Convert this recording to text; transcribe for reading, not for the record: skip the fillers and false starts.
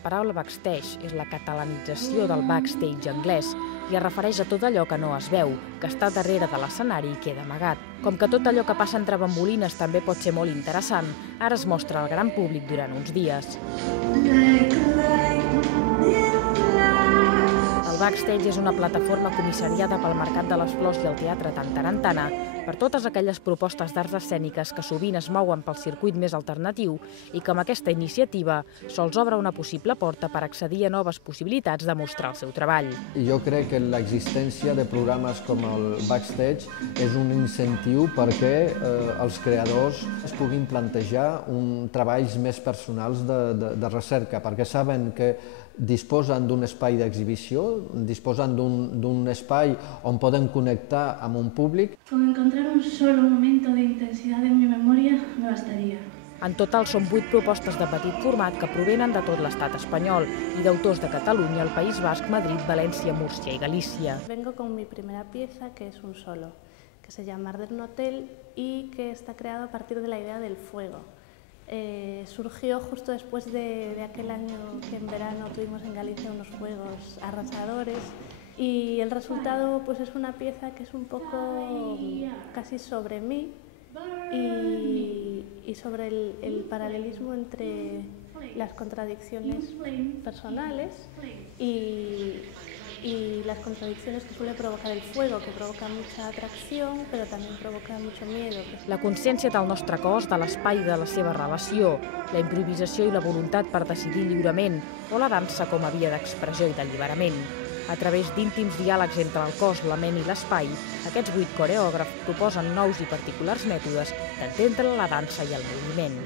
La paraula backstage és la catalanització del backstage anglès i es refereix a tot allò que no es veu, que està darrere de l'escenari i queda amagat. Com que tot allò que passa entre bambolines també pot ser molt interessant, ara es mostra al gran públic durant uns dies. El backstage és una plataforma comissariada pel Mercat de les Flors i el Teatre Tantarantana per totes aquelles propostes d'arts escèniques que sovint es mouen pel circuit més alternatiu i que amb aquesta iniciativa sols obre una possible porta per accedir a noves possibilitats de mostrar el seu treball. Jo crec que l'existència de programes com el Backstage és un incentiu perquè els creadors es puguin plantejar treballs més personals de recerca, perquè saben que disposen d'un espai d'exhibició, disposen d'un espai on poden connectar amb un públic. Con encontrar un solo momento de intensidad en mi memoria me bastaría. En total són 8 propostes de petit format que provenen de tot l'estat espanyol i d'autors de Catalunya, el País Basc, Madrid, València, Múrcia i Galícia. Vengo con mi primera pieza, que es un solo, que se llama Arder un hotel y que está creado a partir de la idea del fuego. Surgió justo después de aquel año que en verano tuvimos en Galicia unos fuegos arrasadores y el resultado pues es una pieza que es un poco casi sobre mí y sobre el paralelismo entre las contradicciones personales y las contradicciones que suele provocar el fuego, que provoca mucha atracción, però també provoca mucho miedo. La consciència del nostre cos, de l'espai i de la seva relació, la improvisació i la voluntat per decidir lliurement, o la dansa com a via d'expressió i d'alliberament. A través d'íntims diàlegs entre el cos, la ment i l'espai, aquests 8 coreògrafs proposen nous i particulars mètodes d'entendre la dansa i el moviment.